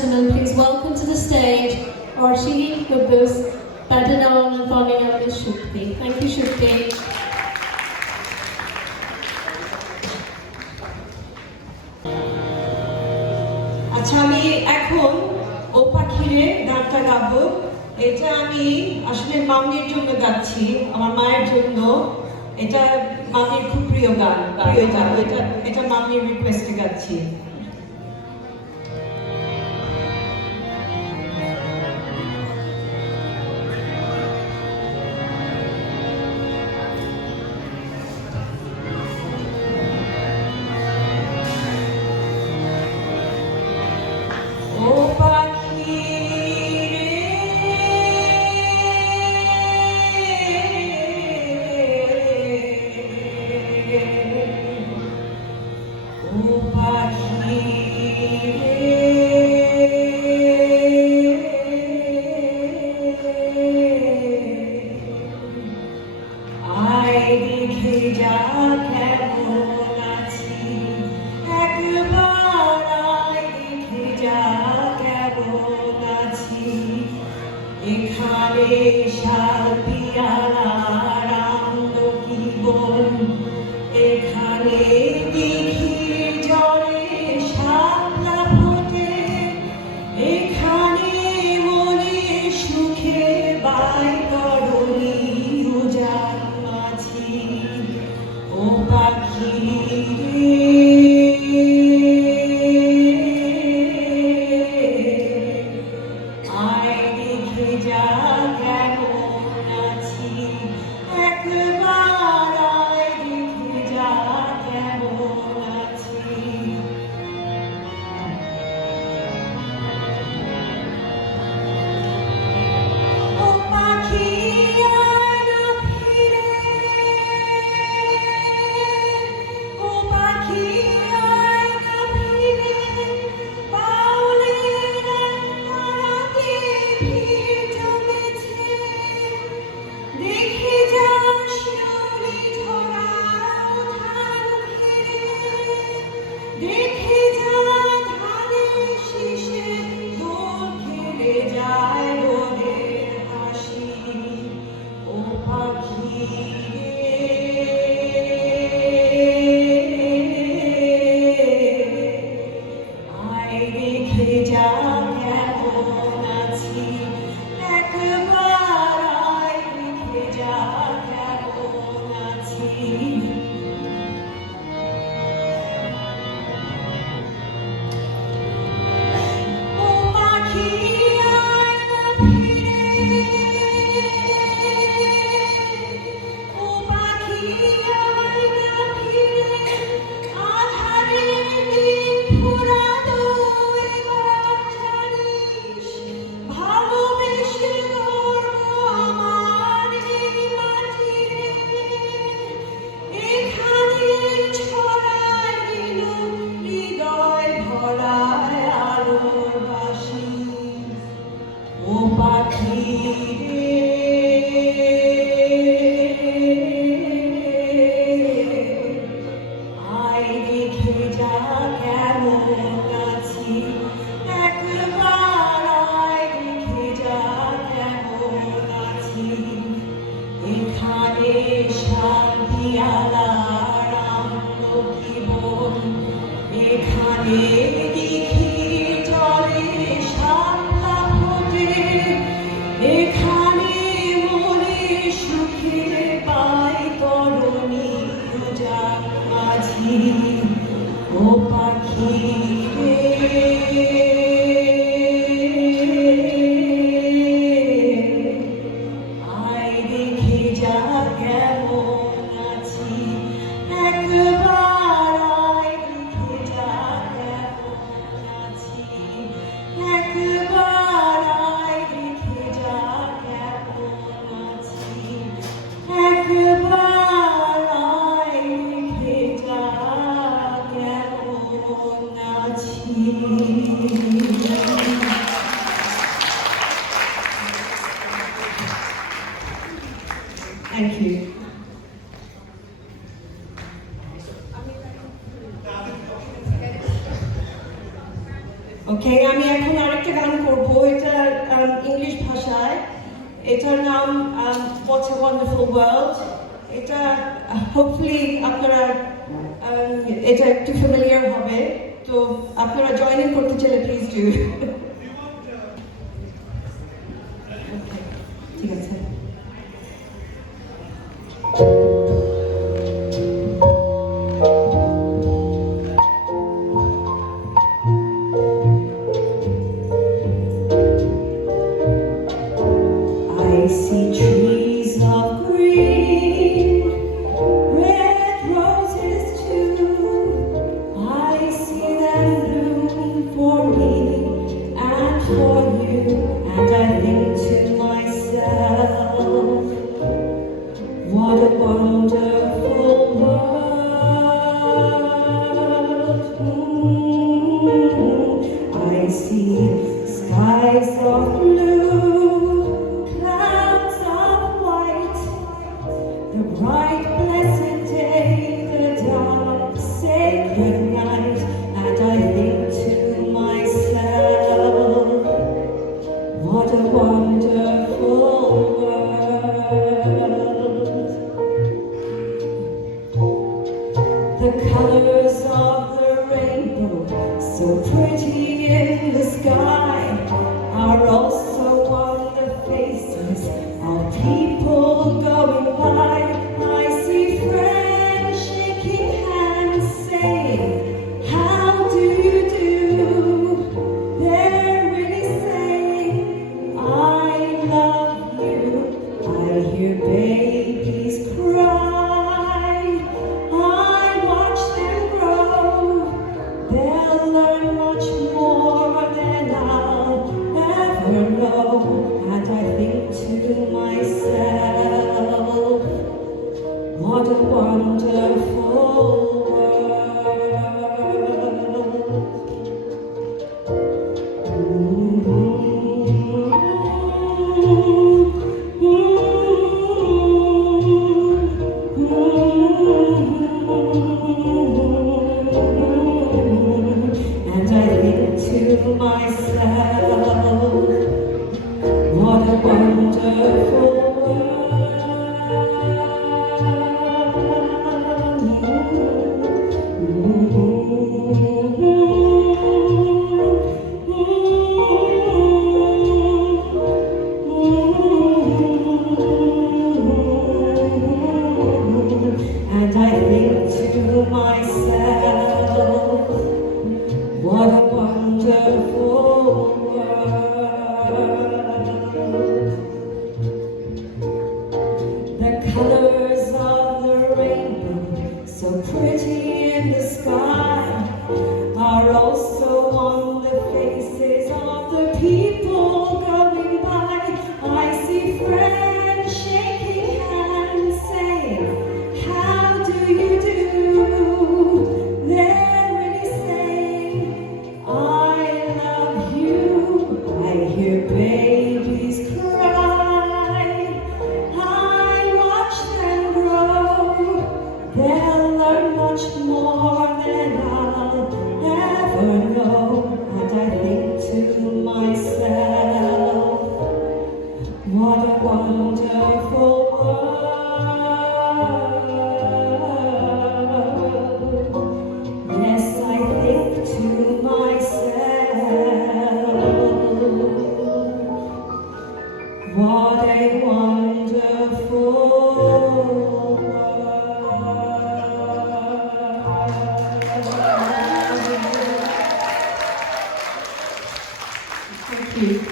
gentlemen, please welcome to the stage Archie Kubbus, better known and fondly known as Shukti. Thank you, Shukti. আচ্ছা, আমি এখন ও পাখিরে গানটা গাবো। এটা আমি আসলে মামনির জন্য গাচ্ছি, আমার মায়ের জন্য। এটা মামনির খুব প্রিয় গান, এটা মামনির রিকোয়েস্টে গাচ্ছি। ওকে, আমি এখন আরেকটা গান করবো, এটা ইংলিশ ভাষায়। এটার নাম What a Wonderful World। এটা হোপফুলি আপনারা এটা একটু ফ্যামিলিয়ার হবে, তো আপনারা জয়েন ইন করতে চাইলে প্লিজ ডু। ঠিক আছে। I see trees of green, red roses too. I see them bloom for me and for you, and I think to myself, what a wonderful world. I see skies of blue, clouds of white, the bright blessed day, the dark sacred night, and I think to myself, what a wonderful world. The colors of the rainbow, so pretty in the sky, are also on the faces of people going by. I see friends shaking hands, saying, how do you do? They're really saying, I love you. I hear babies cry, I watch them grow. They'll learn much more than I'll ever know, and I think to myself, what a wonderful world. And I think to myself, what a wonderful world. And I think to myself, what a wonderful world. The colors of the rainbow, so pretty in the sky, are also on the faces of the people going by. I see friends shaking hands, saying, how do you do? They're really saying, I love you. I hear babies cry, I watch them grow. They'll learn much more than I'll ever know, and I think to myself, what a wonderful world. Yes, I think to myself, what a wonderful world. Thank you.